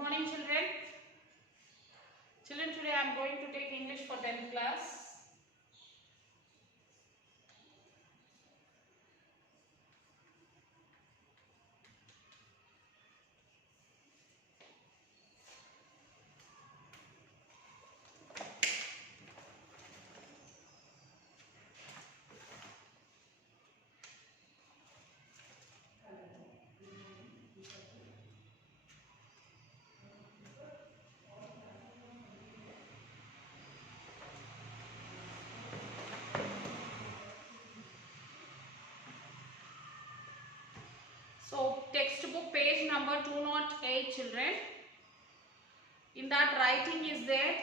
morning, children. Children, today I am going to take English for 10th class. So, textbook page number 208, children. In that writing is there,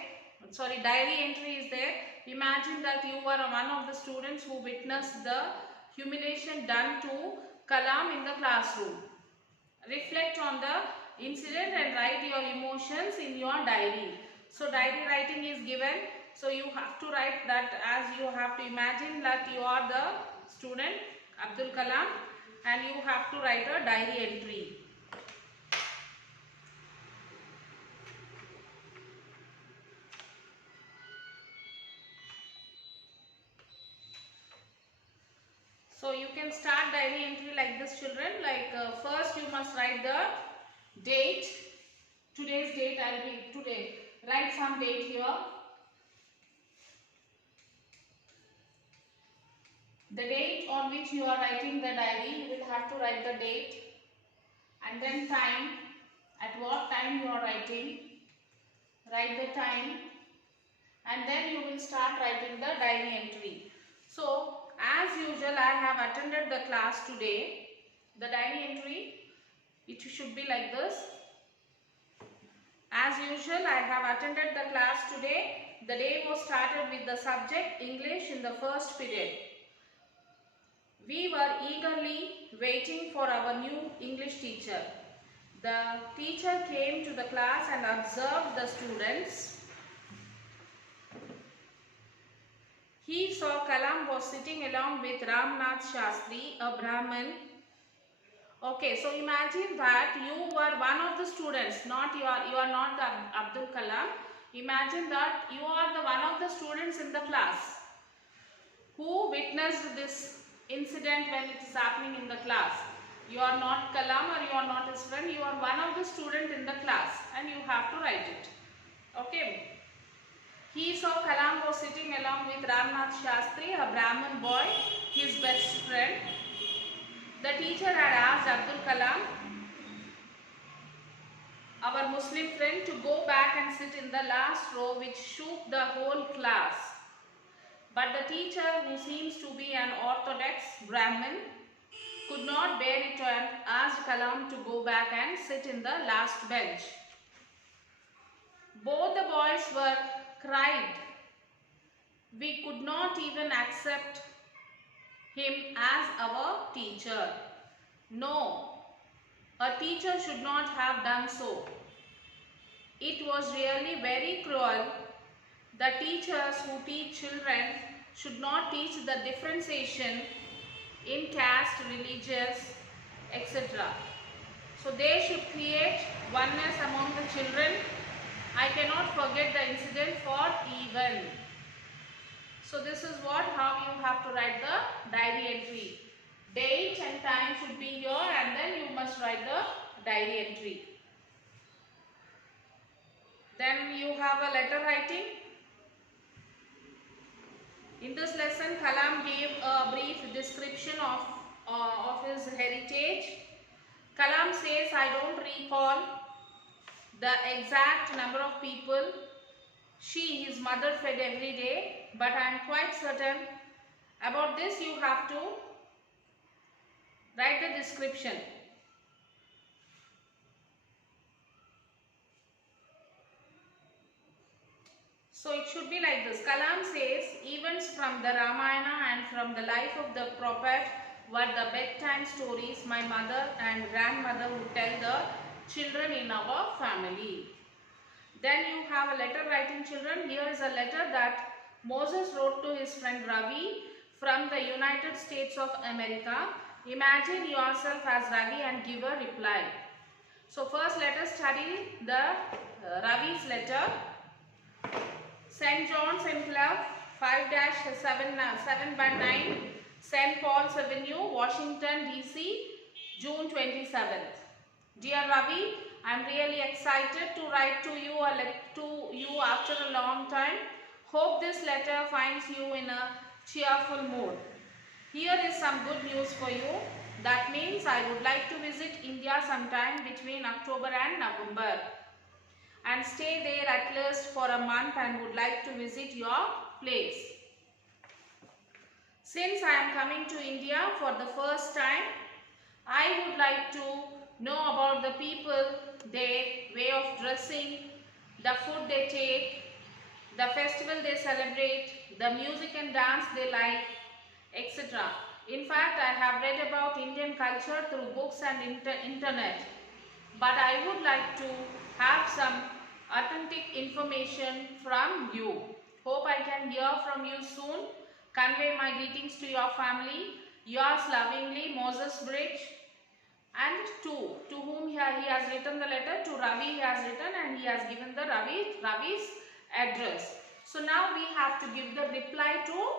diary entry is there. Imagine that you were one of the students who witnessed the humiliation done to Kalam in the classroom. Reflect on the incident and write your emotions in your diary. So, diary writing is given. So, you have to write that, as you have to imagine that you are the student Abdul Kalam, and you have to write a diary entry. So you can start diary entry like this, children. Like first you must write the date. Today's date I will be today. Write some date here. The date on which you are writing the diary, you will have to write the date, and then time. At what time you are writing, write the time, and then you will start writing the diary entry. So as usual, I have attended the class today. The diary entry, it should be like this. As usual, I have attended the class today. The day was started with the subject English in the first period. We were eagerly waiting for our new English teacher. The teacher came to the class and observed the students. He saw Kalam was sitting along with Ramnath Shastri, a Brahmin. Okay, so imagine that you were one of the students, you are not the Abdul Kalam. Imagine that you are the one of the students in the class who witnessed this incident when it is happening in the class. You are not Kalam or you are not his friend, you are one of the student in the class, and you have to write it. Okay. He saw Kalam was sitting along with Ramnath Shastri, a Brahmin boy, his best friend. The teacher had asked Abdul Kalam, our Muslim friend, to go back and sit in the last row, which shook the whole class. But the teacher, who seems to be an orthodox Brahmin, could not bear it and asked Kalam to go back and sit in the last bench. Both the boys were cried. We could not even accept him as our teacher. No, a teacher should not have done so. It was really very cruel. The teachers who teach children should not teach the differentiation in caste, religious, etc. So they should create oneness among the children. I cannot forget the incident for even. So this is how you have to write the diary entry. Date and time should be here, and then you must write the diary entry. Then you have a letter writing. In this lesson, Kalam gave a brief description of his heritage. Kalam says, I don't recall the exact number of people his mother fed every day, but I am quite certain about this. You have to write the description. So it should be like this. Kalam says, events from the Ramayana and from the life of the prophet were the bedtime stories my mother and grandmother would tell the children in our family. Then you have a letter writing, children. Here is a letter that Moses wrote to his friend Ravi from the United States of America. Imagine yourself as Ravi and give a reply. So first let us study the Ravi's letter. St. John's Enclave, 5-719, St. Paul's Avenue, Washington DC, June 27th. Dear Ravi, I am really excited to write to you after a long time. Hope this letter finds you in a cheerful mood. Here is some good news for you. That means I would like to visit India sometime between October and November and stay there at least for a month and would like to visit your place. Since I am coming to India for the first time, I would like to know about the people, their way of dressing, the food they take, the festival they celebrate, the music and dance they like, etc. In fact, I have read about Indian culture through books and internet. But I would like to have some authentic information from you. Hope I can hear from you soon. Convey my greetings to your family. Yours lovingly, Moses Bridge. And to whom he has written the letter, to Ravi he has written, and he has given the Ravi's address. So now we have to give the reply to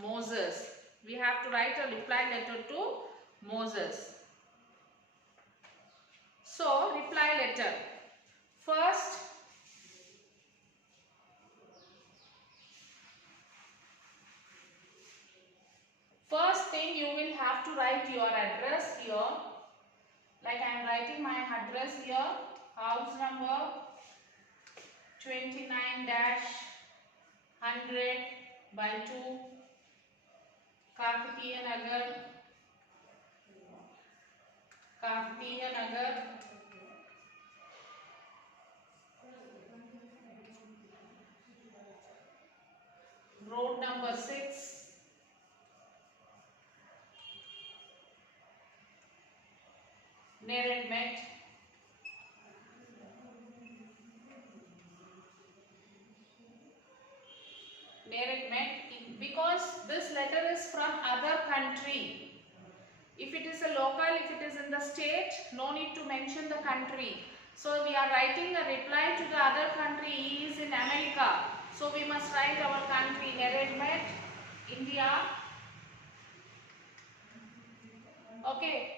Moses. We have to write a reply letter to Moses. So, reply letter. First thing, you will have to write your address here. Like I am writing my address here. House number 29-100/2, Kakatiya Nagar, road number 6, Nered Met, because this letter is from other country. If it is a local, if it is in the state, no need to mention the country. So we are writing a reply to the other country. He is in America. So we must write our country, Nered Met, India. Okay.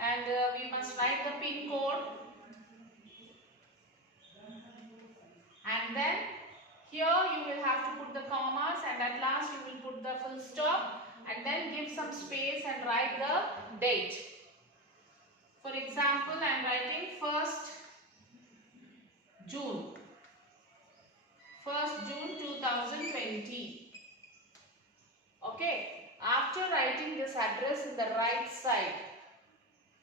And we must write the pin code. And then here you will have to put the commas, and at last you will put the full stop, and then give some space and write the date. For example, I am writing 1st June 2020. Okay. After writing this address in the right side,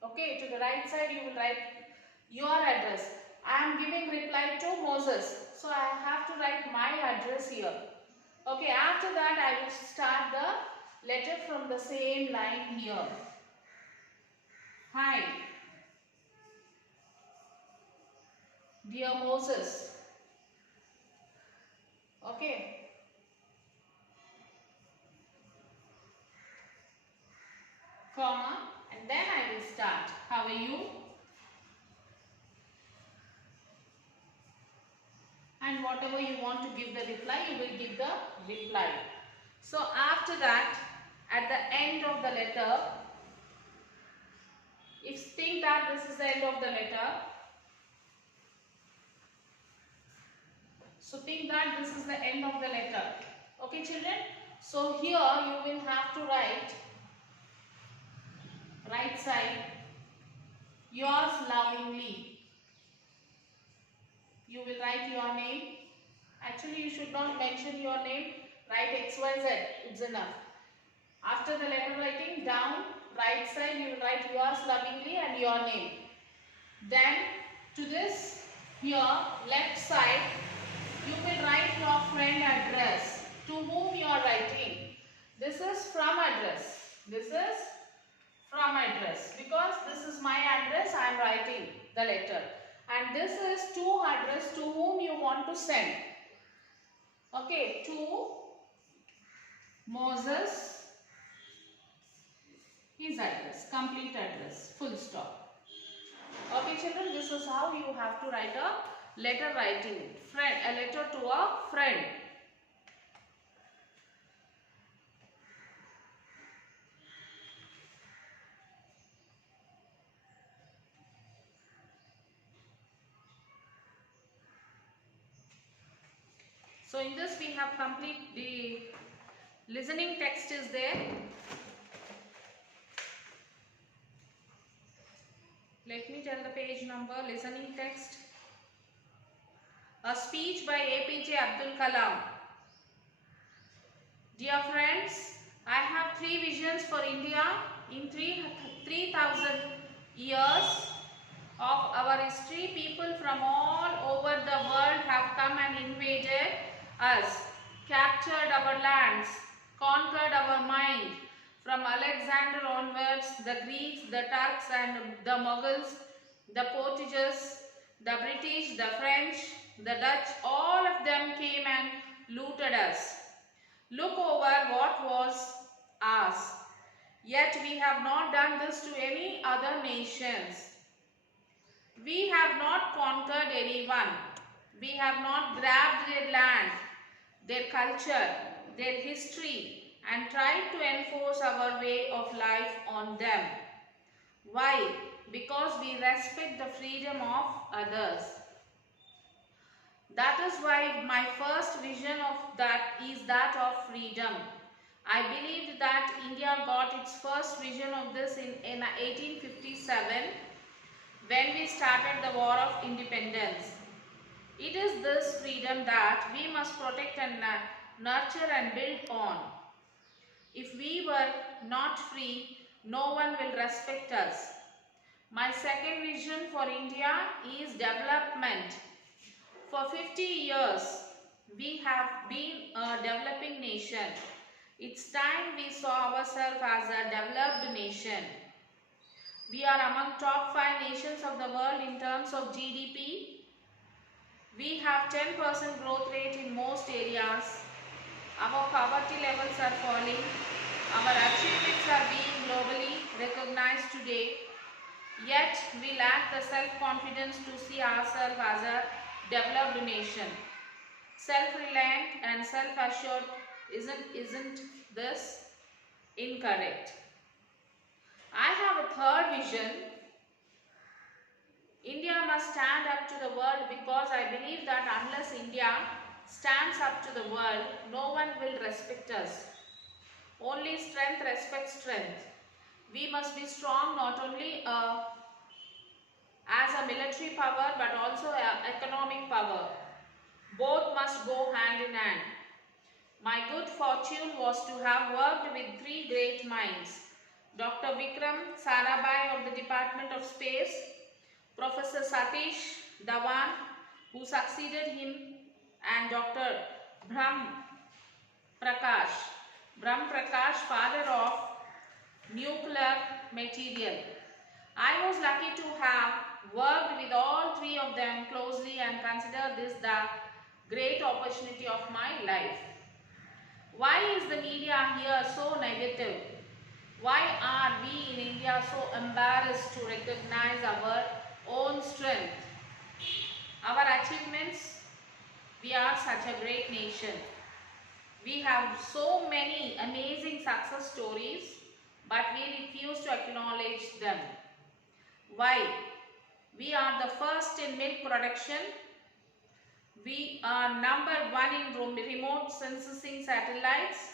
okay, to the right side you will write your address. I am giving reply to Moses, so I have to write my address here. Okay, after that I will start the letter from the same line here. Hi, dear Moses. Okay. Comma, and then I will start. How are you? And whatever you want to give the reply, you will give the reply. So after that, at the end of the letter, if think that this is the end of the letter, so think that this is the end of the letter. Okay, children? So here you will have to write right side, yours lovingly. You will write your name. Actually, you should not mention your name. Write XYZ. It's enough. After the letter writing, down right side you will write yours lovingly and your name. Then to this here left side you will write your friend address, to whom you are writing. This is from address. This is from address, because this is my address. I am writing the letter, and this is to address, to whom you want to send. Okay, to Moses, his address, complete address, full stop. Okay children, this is how you have to write a letter writing. Friend, a letter to a friend. So in this we have complete the listening text is there. Let me tell the page number. Listening text. A speech by APJ Abdul Kalam. Dear friends, I have three visions for India in 3,000 years of our history. People from all over the world have come and invaded us, captured our lands, conquered our mind. From Alexander onwards, the Greeks, the Turks and the Mughals, the Portuguese, the British, the French, the Dutch, all of them came and looted us. Look over what was ours. Yet we have not done this to any other nations. We have not conquered anyone. We have not grabbed their land, their culture, their history and tried to enforce our way of life on them. Why? Because we respect the freedom of others. That is why my first vision of that is that of freedom. I believed that India got its first vision of this in 1857 when we started the War of Independence. It is this freedom that we must protect and nurture and build on. If we were not free, no one will respect us. My second vision for India is development. For 50 years, we have been a developing nation. It's time we saw ourselves as a developed nation. We are among top 5 nations of the world in terms of GDP. We have 10% growth rate in most areas. Our poverty levels are falling. Our achievements are being globally recognized today. Yet we lack the self-confidence to see ourselves as a developed nation. Self-reliant and self-assured isn't this incorrect? I have a third vision. India must stand up to the world because I believe that unless India stands up to the world, no one will respect us. Only strength respects strength. We must be strong not only as a military power but also an economic power. Both must go hand in hand. My good fortune was to have worked with three great minds. Dr. Vikram Sarabhai of the Department of Space, Professor Satish Dhawan, who succeeded him, and Dr. Brahm Prakash, father of nuclear material. I was lucky to have worked with all three of them closely and consider this the great opportunity of my life. Why is the media here so negative? Why are we in India so embarrassed to recognize our own strength? Our achievements, we are such a great nation. We have so many amazing success stories, but we refuse to acknowledge them. Why? We are the first in milk production. We are number 1 in remote sensing satellites.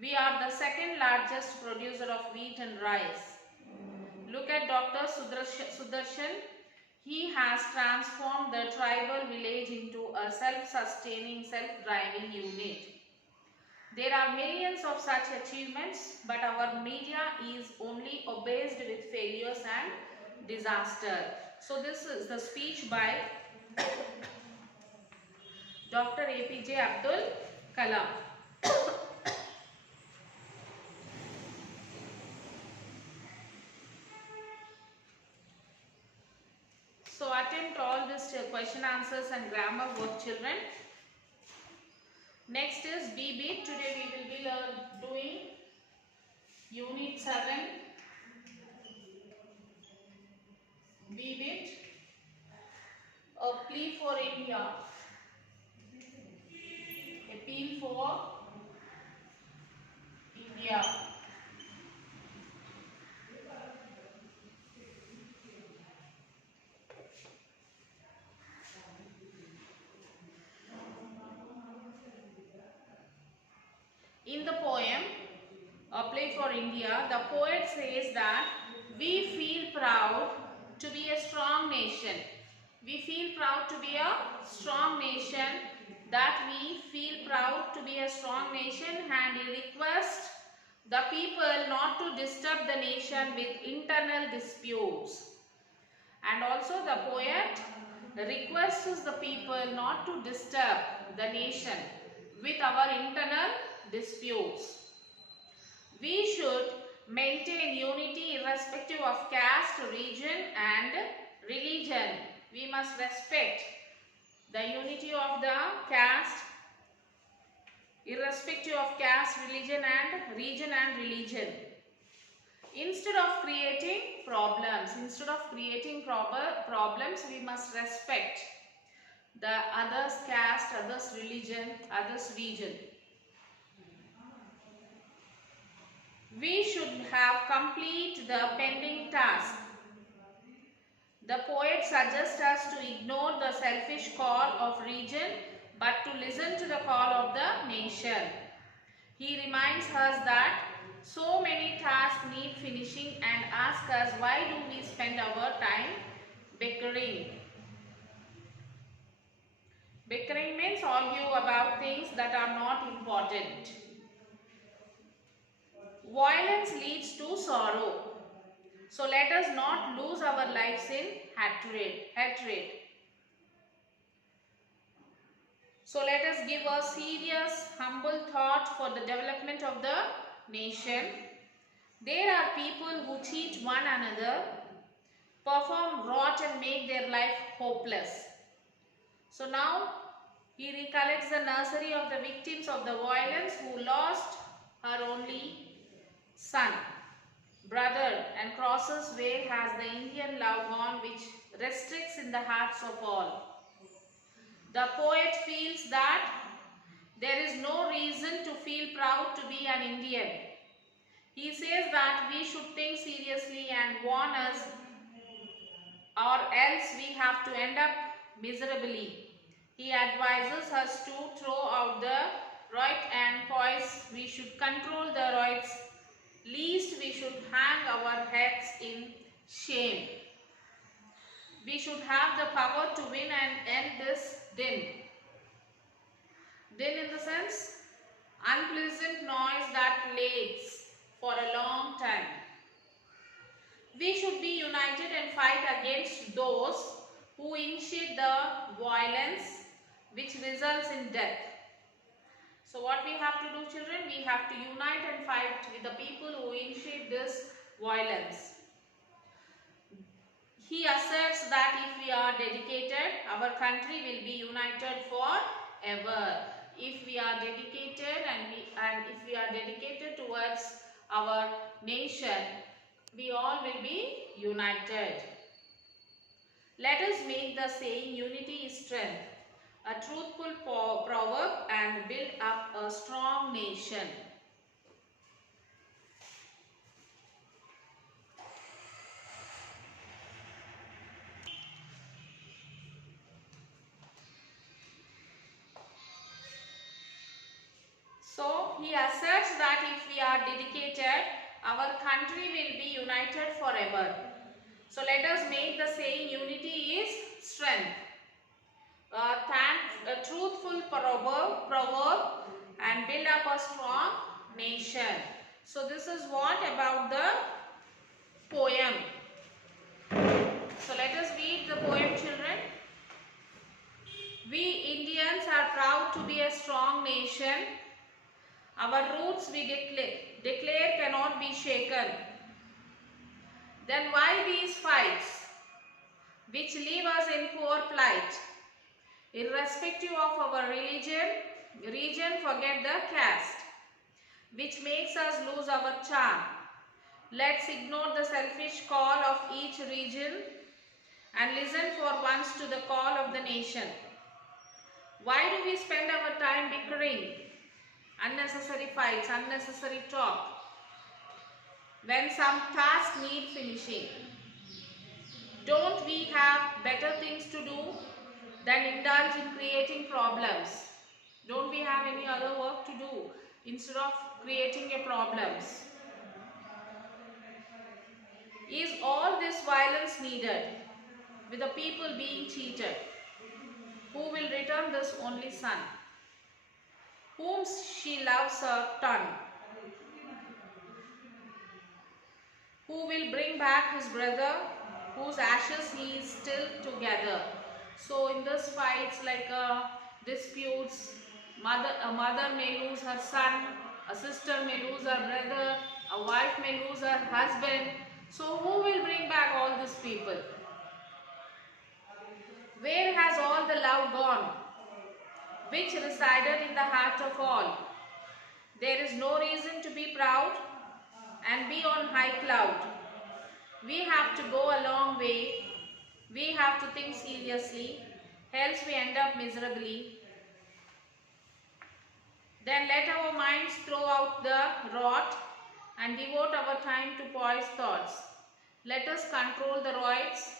We are the second largest producer of wheat and rice. Look at Dr. Sudarshan. He has transformed the tribal village into a self-sustaining, self-driving unit. There are millions of such achievements, but our media is only obsessed with failures and disaster. So this is the speech by Dr. APJ Abdul Kalam. So attempt all this question answers and grammar work, children. Next is B-Bit. Today we will be doing Unit 7. B-Bit. read it. A plea for India. Appeal for India. In the poem, A Plea for India, the poet says that we feel proud to be a strong nation. We feel proud to be a strong nation. That we feel proud to be a strong nation, and he requests the people not to disturb the nation with internal disputes. And also the poet requests the people not to disturb the nation with our internal disputes. We should maintain unity irrespective of caste, region and religion. We must respect the unity of the caste irrespective of caste, religion and religion. Instead of creating problems, we must respect the others' caste, others' religion, others' region. We should have complete the pending task. The poet suggests us to ignore the selfish call of region but to listen to the call of the nation. He reminds us that so many tasks need finishing and asks us why do we spend our time bickering. Bickering means argue about things that are not important. Violence leads to sorrow. So let us not lose our lives in hatred. So let us give a serious, humble thought for the development of the nation. There are people who cheat one another, perform rot and make their life hopeless. So now he recollects the nursery of the victims of the violence who lost her only son, brother, and crosses where has the Indian love gone which restricts in the hearts of all. The poet feels that there is no reason to feel proud to be an Indian. He says that we should think seriously and warn us or else we have to end up miserably. He advises us to throw out the right and poise. We should control the rights, least we should hang our heads in shame. We should have the power to win and end this din. Din in the sense, unpleasant noise that lags for a long time. We should be united and fight against those who initiate the violence which results in death. So what we have to do, children? We have to unite and fight with the people who initiate this violence. He asserts that if we are dedicated, our country will be united forever. If we are dedicated and if we are dedicated towards our nation, we all will be united. Let us make the saying unity is strength a truthful proverb and build up a strong nation. So he asserts that if we are dedicated, our country will be united forever. So let us make the saying unity is strength. A truthful proverb and build up a strong nation. So this is what about the poem. So let us read the poem, children. We Indians are proud to be a strong nation. Our roots we declare cannot be shaken. Then why these fights which leave us in poor plight? Irrespective of our region forget the caste, which makes us lose our charm. Let's ignore the selfish call of each region and listen for once to the call of the nation. Why do we spend our time bickering, unnecessary fights, unnecessary talk, when some tasks need finishing? Don't we have better things to do than indulge in creating problems? Don't we have any other work to do instead of creating a problems? Is all this violence needed with the people being cheated? Who will return this only son, whom she loves a ton? Who will bring back his brother, whose ashes he is still together? So in this fights like disputes, a mother may lose her son, a sister may lose her brother, a wife may lose her husband. So who will bring back all these people? Where has all the love gone, which resided in the heart of all? There is no reason to be proud and be on high cloud. We have to go a long way. We have to think seriously, else we end up miserably. Then let our minds throw out the rot and devote our time to poised thoughts. Let us control the roids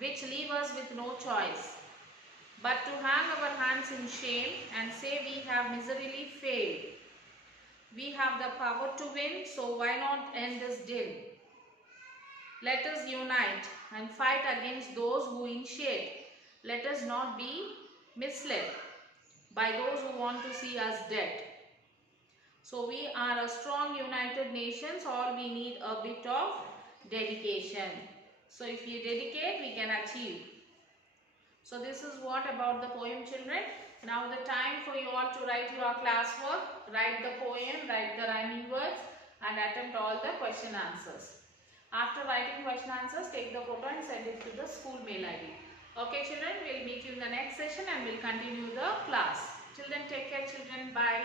which leave us with no choice but to hang our hands in shame and say we have miserably failed. We have the power to win, so why not end this din? Let us unite and fight against those who initiate. Let us not be misled by those who want to see us dead. So we are a strong united nations. All we need a bit of dedication. So if you dedicate, we can achieve. So this is what about the poem, children. Now the time for you all to write your classwork. Write the poem, write the rhyming words and attempt all the question answers. After writing question answers, take the photo and send it to the school mail ID. Okay children, we'll meet you in the next session and we'll continue the class. Children, take care children. Bye.